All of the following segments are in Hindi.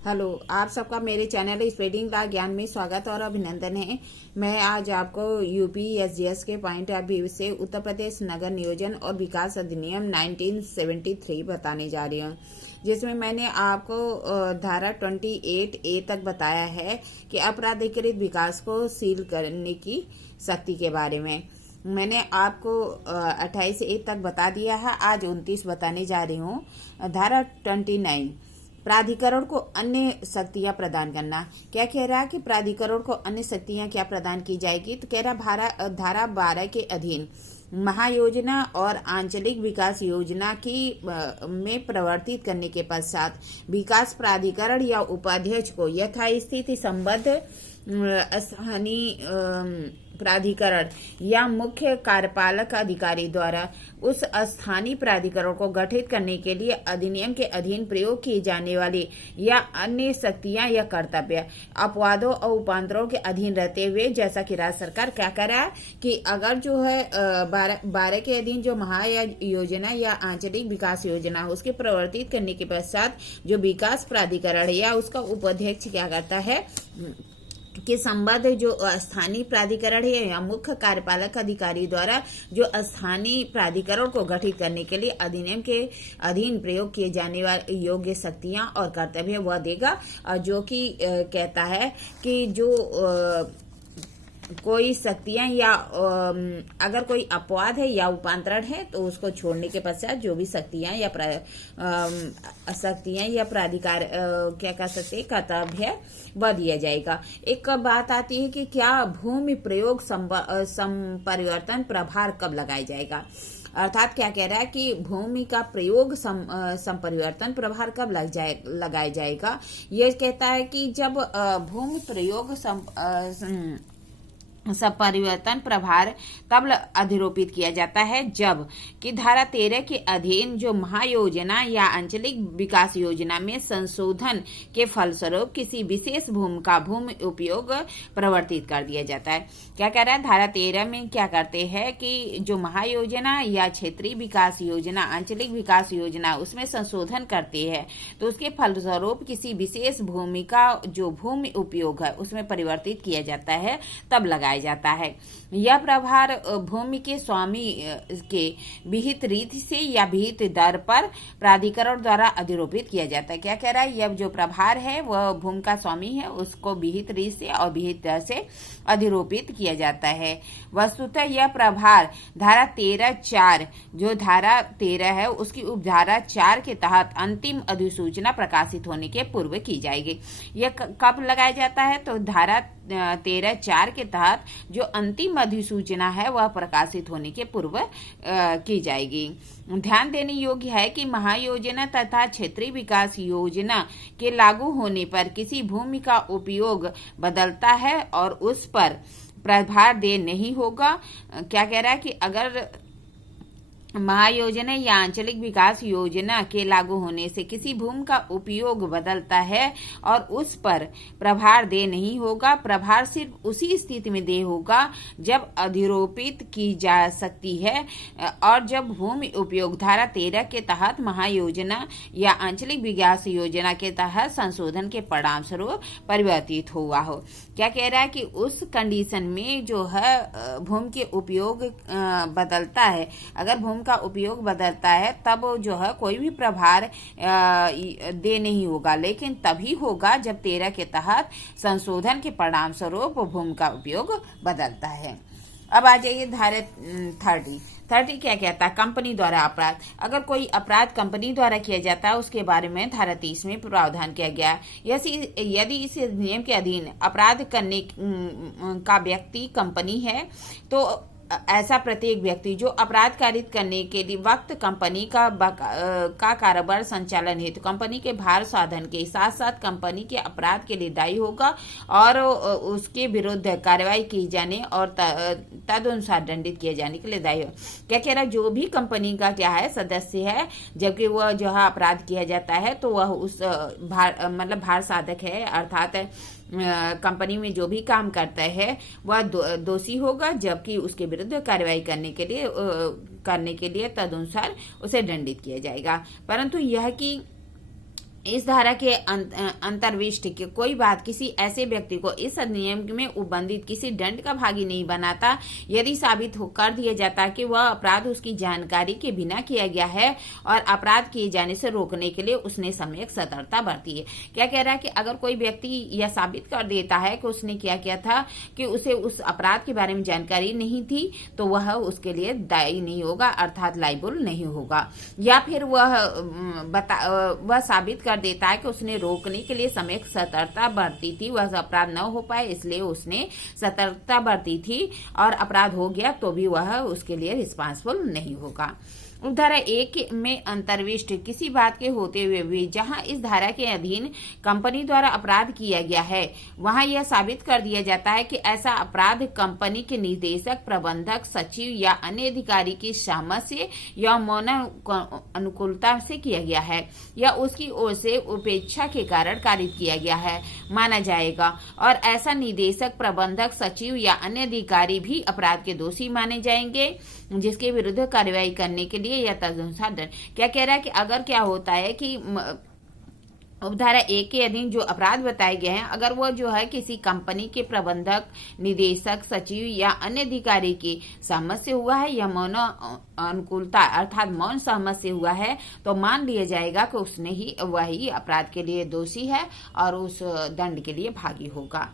हेलो, आप सबका मेरे चैनल स्प्रेडिंग द ज्ञान में स्वागत और अभिनंदन है। मैं आज आपको यूपी एसजीएस के पॉइंट ऑफ व्यू से उत्तर प्रदेश नगर नियोजन और विकास अधिनियम 1973 बताने जा रही हूँ, जिसमें मैंने आपको धारा 28A तक बताया है कि अपराधिकृत विकास को सील करने की शक्ति के बारे में। मैंने आपको 28A तक बता दिया है। आज 29 बताने जा रही हूँ। धारा 29, प्राधिकरण को अन्य शक्तियां प्रदान करना। क्या कह रहा है कि प्राधिकरण को अन्य शक्तियां क्या प्रदान की जाएगी? तो कह रहा धारा 12 के अधीन महायोजना और आंचलिक विकास योजना की में प्रवर्तित करने के पश्चात विकास प्राधिकरण या उपाध्यक्ष को यथास्थिति संबद्ध स्थानीय प्राधिकरण या मुख्य कार्यपालक अधिकारी द्वारा उस स्थानीय प्राधिकरण को गठित करने के लिए अधिनियम के अधीन प्रयोग की जाने वाली या अन्य शक्तियां या कर्तव्य अपवादों और उपांतरों के अधीन रहते हुए, जैसा कि राज्य सरकार क्या कर रहा है कि अगर जो है 12 के अधीन जो महायोजना या आंचलिक विकास योजना उसके प्रवर्तित करने के पश्चात जो विकास प्राधिकरण या उसका उपाध्यक्ष क्या करता है के संबंध जो स्थानीय प्राधिकरण है या मुख्य कार्यपालक अधिकारी द्वारा जो स्थानीय प्राधिकरण को गठित करने के लिए अधिनियम के अधीन प्रयोग किए जाने वाले योग्य शक्तियां और कर्तव्य वह देगा, जो कि कहता है कि जो कोई शक्तियां या अगर कोई अपवाद है या उपांतरण है तो उसको छोड़ने के पश्चात जो भी शक्तियां या प्राधिकार क्या कह सकते हैं कर्तव्य वह दिया जाएगा। एक बात आती है कि क्या भूमि प्रयोग संपरिवर्तन प्रभार कब लगाया जाएगा, अर्थात क्या कह रहा है कि भूमि का प्रयोग संपरिवर्तन प्रभार कब लगाया जाएगा। यह कहता है कि जब भूमि प्रयोग परिवर्तन प्रभार तब अधिरोपित किया जाता है जब कि धारा 13 के अधीन जो महायोजना या आंचलिक विकास योजना में संशोधन के फलस्वरूप किसी विशेष भूमि का भूमि उपयोग प्रवर्तित कर दिया जाता है। क्या कह रहा है धारा 13 में क्या करते हैं कि जो महायोजना या क्षेत्रीय विकास योजना आंचलिक विकास योजना उसमें संशोधन करती है तो उसके फलस्वरूप किसी विशेष भूमि का जो भूमि उपयोग है उसमें परिवर्तित किया जाता है, तब लगाया जाता है। यह प्रभार भूमि के स्वामी के विहित रीति से या विहित दर पर प्राधिकरण द्वारा अधिरोपित किया जाता है। क्या कह रहा है, यह जो प्रभार है वह भूमि का स्वामी है उसको विहित रीति से और विहित दर से अधिरोपित किया जाता है। वस्तुतः यह प्रभार धारा 13(4) जो धारा 13 है उसकी उपधारा 4 के तहत अंतिम अधिसूचना प्रकाशित होने के पूर्व की जाएगी। यह कब लगाया जाता है तो धारा 13(4) के तहत जो अंतिम अधिसूचना है वह प्रकाशित होने के पूर्व की जाएगी। ध्यान देने योग्य है कि महायोजना तथा क्षेत्रीय विकास योजना के लागू होने पर किसी भूमि का उपयोग बदलता है और उस पर प्रभार दे नहीं होगा। क्या कह रहा है कि अगर महायोजना या आंचलिक विकास योजना के लागू होने से किसी भूमि का उपयोग बदलता है और उस पर प्रभार दे नहीं होगा, प्रभार सिर्फ उसी स्थिति में दे होगा जब अधिरोपित की जा सकती है और जब भूमि उपयोग धारा 13 के तहत महायोजना या आंचलिक विकास योजना के तहत संशोधन के परिणाम स्वरूप परिवर्तित हुआ हो। क्या कह रहा है कि उस कंडीशन में जो है भूमि के उपयोग बदलता है, अगर भूमि का उपयोग बदलता है तब जो है कोई भी प्रभार दे नहीं होगा, लेकिन तभी होगा जब 13 के तहत संशोधन के परिणाम स्वरूप भूमि का उपयोग बदलता है। अब आ जाइए धारा 30 क्या कहता है, कंपनी द्वारा अपराध। अगर कोई अपराध कंपनी द्वारा किया जाता है उसके बारे में धारा 30 में प्रावधान किया गया है। यदि इस नियम के अधीन अपराध करने का व्यक्ति कंपनी है तो ऐसा प्रत्येक व्यक्ति जो अपराध कारित करने के लिए वक्त कंपनी का कारोबार संचालन हेतु कंपनी के भार साधन के साथ साथ कंपनी के अपराध के लिए दायी होगा और उसके विरुद्ध कार्रवाई की जाने और तदनुसार दंडित किए जाने के लिए दायी हो। क्या कह रहा है, जो भी कंपनी का क्या है सदस्य है जबकि वह जो है अपराध किया जाता है तो वह उस भार साधक है, अर्थात कंपनी में जो भी काम करता है वह दोषी होगा, जबकि उसके विरुद्ध कार्रवाई करने के लिए तदनुसार उसे दंडित किया जाएगा। परंतु यह कि इस धारा के अंतर्विष्ट के कोई बात किसी ऐसे व्यक्ति को इस अधिनियम में उपबंधित किसी दंड का भागी नहीं बनाता यदि साबित कर दिया जाता कि वह अपराध उसकी जानकारी के बिना किया गया है और अपराध किए जाने से रोकने के लिए उसने सम्यक सतर्कता बरती है। क्या कह रहा है कि अगर कोई व्यक्ति यह साबित कर देता है कि उसने क्या किया था, कि उसे उस अपराध के बारे में जानकारी नहीं थी, तो वह उसके लिए दायी नहीं होगा, अर्थात लाइबल नहीं होगा। या फिर वह साबित कर देता है कि उसने रोकने के लिए सम्यक सतर्कता बरती थी, वह अपराध न हो पाए इसलिए उसने सतर्कता बरती थी और अपराध हो गया तो भी वह उसके लिए रिस्पांसिबल नहीं होगा। धारा 1 में अंतर्विष्ट किसी बात के होते हुए भी जहां इस धारा के अधीन कंपनी द्वारा अपराध किया गया है वहां यह साबित कर दिया जाता है कि ऐसा अपराध कंपनी के निदेशक, प्रबंधक, सचिव या अन्य अधिकारी की सामर्थ्य या मौन अनुकूलता से किया गया है या उसकी ओर से उपेक्षा के कारण कारित किया गया है माना जाएगा और ऐसा निदेशक, प्रबंधक, सचिव या अन्य अधिकारी भी अपराध के दोषी माने जाएंगे जिसके विरुद्ध कार्रवाई करने के लिए या तदनुसार दंड। क्या कह रहा है कि अगर क्या होता है कि उपधारा 1 के अधीन जो अपराध बताए गए हैं, अगर वो जो है किसी कंपनी के प्रबंधक, निदेशक, सचिव या अन्य अधिकारी की सहमति से हुआ है या मौन अनुकूलता अर्थात मौन सहमति से हुआ है तो मान लिया जाएगा कि उसने ही वही अपराध के लिए दोषी है और उस दंड के लिए भागी होगा।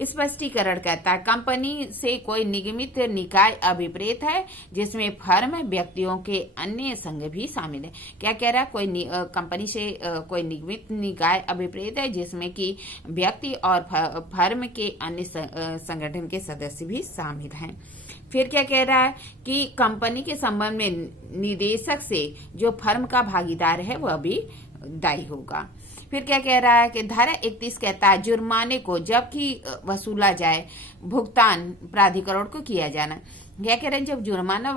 स्पष्टीकरण कहता है कंपनी से कोई निगमित निकाय अभिप्रेत है जिसमें फर्म, व्यक्तियों के अन्य संघ भी शामिल है। क्या कह रहा है, कोई कंपनी से कोई निगमित निकाय अभिप्रेत है जिसमें कि व्यक्ति और फर्म के अन्य संगठन के सदस्य भी शामिल हैं। फिर क्या कह रहा है कि कंपनी के संबंध में निदेशक से जो फर्म का भागीदार है वह भी दायी होगा। फिर क्या कह रहा है कि धारा 31 कहता है जुर्माने को जबकि वसूला जाए भुगतान प्राधिकरण को किया जाना। क्या कह रहे हैं, जब जुर्माना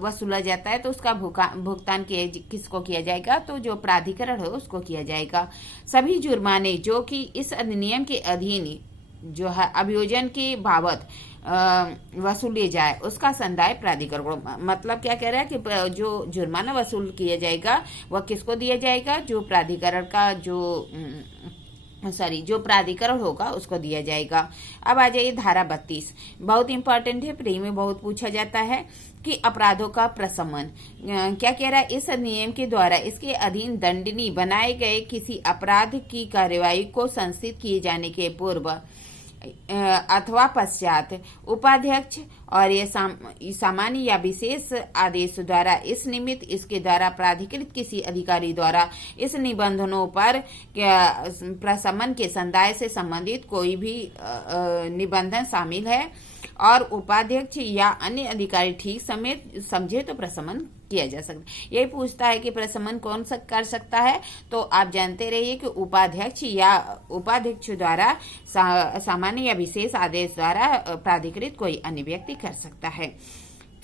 वसूला जाता है तो उसका भुगतान किसको किया जाएगा, तो जो प्राधिकरण है उसको किया जाएगा। सभी जुर्माने जो कि इस अधिनियम के अधीन जो है अभियोजन के बाबत वसूले जाए उसका संदाय प्राधिकरण को, मतलब क्या कह रहा है कि जो जुर्माना वसूल किया जाएगा वह किसको दिया जाएगा, जो प्राधिकरण का जो प्राधिकरण होगा उसको दिया जाएगा। अब आ जाइए धारा 32, बहुत इंपॉर्टेंट है, प्री में बहुत पूछा जाता है कि अपराधों का प्रशमन। क्या कह रहा है, इस अधिनियम के द्वारा इसके अधीन दंडनीय बनाए गए किसी अपराध की कार्यवाही को संस्थित किए जाने के पूर्व अथवा पश्चात उपाध्यक्ष और ये सामान्य या विशेष आदेश द्वारा इस निमित्त इसके द्वारा प्राधिकृत किसी अधिकारी द्वारा इस निबंधनों पर प्रशमन के संदाय से संबंधित कोई भी निबंधन शामिल है और उपाध्यक्ष या अन्य अधिकारी ठीक समझे तो प्रशमन किया जा सकता है। यही पूछता है कि प्रशमन कौन कर सकता है, तो आप जानते रहिए कि उपाध्यक्ष या उपाध्यक्ष द्वारा सामान्य या विशेष आदेश द्वारा प्राधिकृत कोई अन्य व्यक्ति कर सकता है।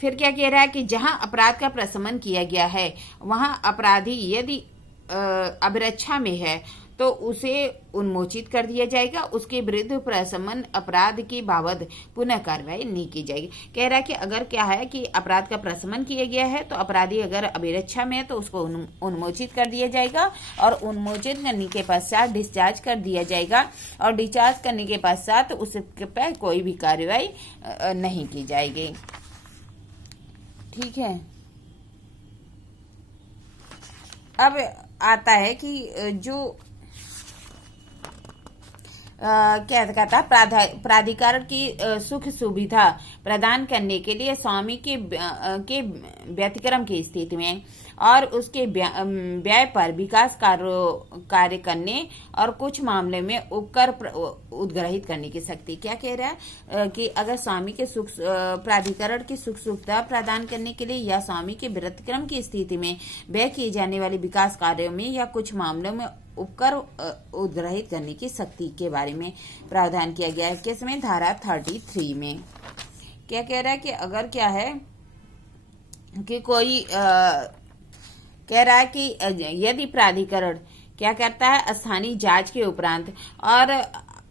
फिर क्या कह रहा है कि जहां अपराध का प्रशमन किया गया है वहां अपराधी यदि अभिरक्षा में है तो उसे उन्मोचित कर दिया जाएगा, उसके विरुद्ध प्रशमन अपराध की बाबत पुनः कार्रवाई नहीं की जाएगी। कह रहा है कि अगर क्या है कि अपराध का प्रशमन किया गया है तो अपराधी अगर अभिरक्षा में है तो उसको उन्मोचित कर दिया जाएगा और उन्मोचित करने के पश्चात डिस्चार्ज कर दिया जाएगा और डिस्चार्ज करने के पश्चात उसके पर कोई भी कार्रवाई नहीं की जाएगी। ठीक है, अब आता है कि जो क्या कहता है प्राधिकरण की सुख सुविधा प्रदान करने के लिए स्वामी के व्यतिक्रम की स्थिति में और उसके व्यय पर विकास कार्य करने और कुछ मामले में उपकर उद्ग्रहित करने की शक्ति। क्या कह रहा है कि अगर स्वामी के प्राधिकरण की सुख सुविधा प्रदान करने के लिए या स्वामी के व्यतिक्रम की स्थिति में व्यय किए जाने वाले विकास कार्यों में या कुछ मामलों में उपकर उद्ग्रहित करने की शक्ति के बारे में प्रावधान किया गया है। किसमें, धारा 33 में। क्या कह रहा है कि अगर क्या है कि कोई कह रहा है कि यदि प्राधिकरण क्या करता है स्थानीय जांच के उपरांत और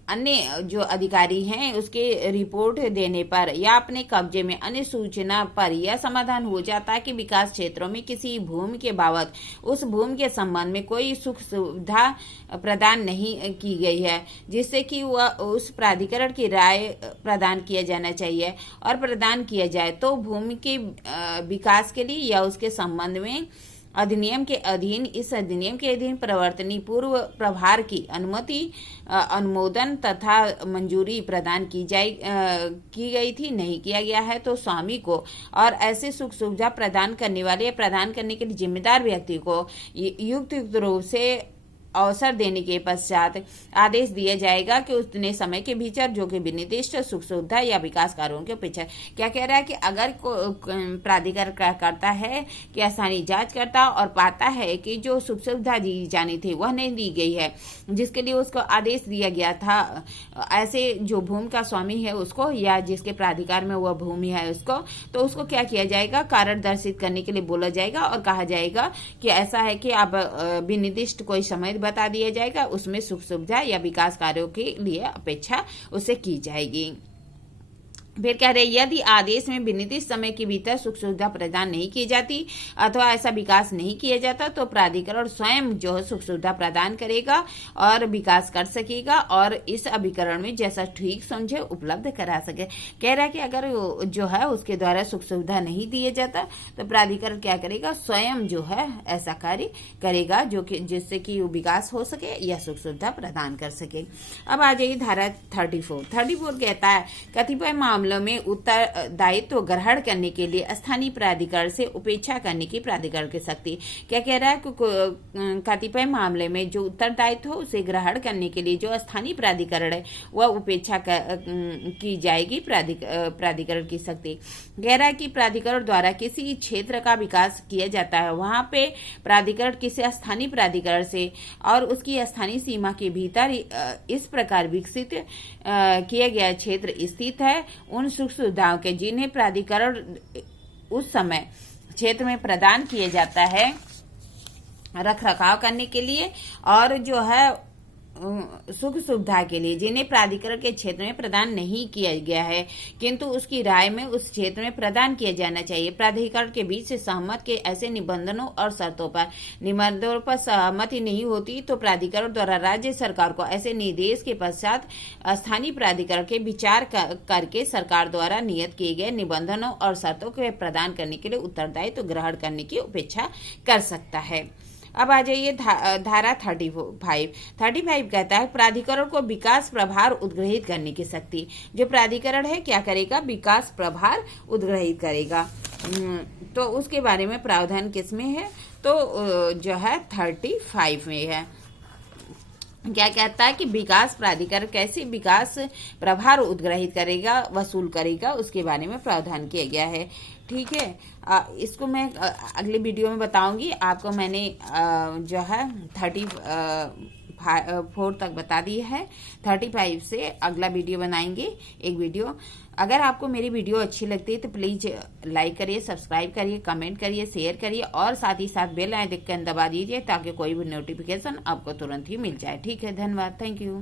अन्य जो अधिकारी हैं उसके रिपोर्ट देने पर या अपने कब्जे में अन्य सूचना पर यह समाधान हो जाता है कि विकास क्षेत्रों में किसी भूमि के बाबत उस भूमि के संबंध में कोई सुख सुविधा प्रदान नहीं की गई है जिससे कि वह उस प्राधिकरण की राय प्रदान किया जाना चाहिए और प्रदान किया जाए तो भूमि के विकास के लिए या उसके संबंध में अधिनियम के अधीन इस अधिनियम के अधीन प्रवर्तनी पूर्व प्रभार की अनुमति अनुमोदन तथा मंजूरी प्रदान की गई थी नहीं किया गया है तो स्वामी को और ऐसे सुख सुविधा प्रदान करने वाले या प्रदान करने के लिए जिम्मेदार व्यक्ति को युक्त रूप से अवसर देने के पश्चात आदेश दिया जाएगा कि उतने समय के भीतर जो कि विनिर्दिष्ट सुख सुविधा या विकास कार्यों के पीछे क्या कह रहा है कि अगर प्राधिकरण करता है कि स्थानीय जांच करता और पाता है कि जो सुख सुविधा दी जानी थी वह नहीं दी गई है जिसके लिए उसको आदेश दिया गया था, ऐसे जो भूमि का स्वामी है उसको या जिसके प्राधिकार में वह भूमि है उसको, तो उसको क्या किया जाएगा, कारण दर्शित करने के लिए बोला जाएगा और कहा जाएगा कि ऐसा है कि अब विनिर्दिष्ट कोई समय बता दिया जाएगा, उसमें सुख सुविधा या विकास कार्यों के लिए अपेक्षा उसे की जाएगी। फिर कह रहे यदि आदेश में विनिर्दिष्ट समय के भीतर सुख सुविधा प्रदान नहीं की जाती अथवा ऐसा विकास नहीं किया जाता तो प्राधिकरण स्वयं जो सुख सुविधा प्रदान करेगा और विकास कर सकेगा और इस अभिकरण में जैसा ठीक समझे उपलब्ध करा सके। कह रहा है कि अगर जो है उसके द्वारा सुख सुविधा नहीं दिया जाता तो प्राधिकरण क्या करेगा, स्वयं जो है ऐसा कार्य करेगा जो कि जिससे कि विकास हो सके या सुख सुविधा प्रदान कर सके। अब आ जाइए धारा 34 कहता है कतिपय मामलों में उत्तरदायित्व ग्रहण करने के लिए स्थानीय प्राधिकरण से उपेक्षा करने की प्राधिकरण की शक्ति। क्या कह रहा है कि कतिपय मामले में जो उत्तरदायित्व हो उसे ग्रहण करने के लिए जो स्थानीय प्राधिकरण है वह उपेक्षा की जाएगी प्राधिकरण की शक्ति। कह रहा है कि प्राधिकरण द्वारा किसी क्षेत्र का विकास किया जाता है वहां पे प्राधिकरण किसी स्थानीय प्राधिकरण से और उसकी स्थानीय सीमा के भीतर इस प्रकार विकसित किया गया क्षेत्र स्थित है उन सुख सुविधाओं के जिन्हें प्राधिकरण उस समय क्षेत्र में प्रदान किया जाता है रख रखाव करने के लिए और जो है सुख सुविधा के लिए जिन्हें प्राधिकरण के क्षेत्र में प्रदान नहीं किया गया है किंतु उसकी राय में उस क्षेत्र में प्रदान किया जाना चाहिए। प्राधिकरण के बीच से सहमत के ऐसे निबंधनों और शर्तों पर सहमति नहीं होती तो प्राधिकरण द्वारा राज्य सरकार को ऐसे निर्देश के पश्चात स्थानीय प्राधिकरण के विचार करके सरकार द्वारा नियत किए गए निबंधनों और शर्तों के प्रदान करने के लिए उत्तरदायित्व ग्रहण करने की उपेक्षा कर सकता है। अब आ जाइए धारा 35 कहता है प्राधिकरण को विकास प्रभार उद्ग्रहित करने की शक्ति। जो प्राधिकरण है क्या करेगा, विकास प्रभार उद्ग्रहित करेगा। तो उसके बारे में प्रावधान किसमें है, तो जो है 35 में है। क्या कहता है कि विकास प्राधिकरण कैसे विकास प्रभार उद्ग्रहित करेगा, वसूल करेगा, उसके बारे में प्रावधान किया गया है। ठीक है, इसको मैं अगले वीडियो में बताऊंगी आपको। मैंने जो है 34 तक बता दिया है। 35 से अगला वीडियो बनाएंगे एक वीडियो। अगर आपको मेरी वीडियो अच्छी लगती है तो प्लीज लाइक करिए, सब्सक्राइब करिए, कमेंट करिए, शेयर करिए और साथ ही साथ बेल आइकन दबा दीजिए ताकि कोई भी नोटिफिकेशन आपको तुरंत ही मिल जाए। ठीक है, धन्यवाद, थैंक यू।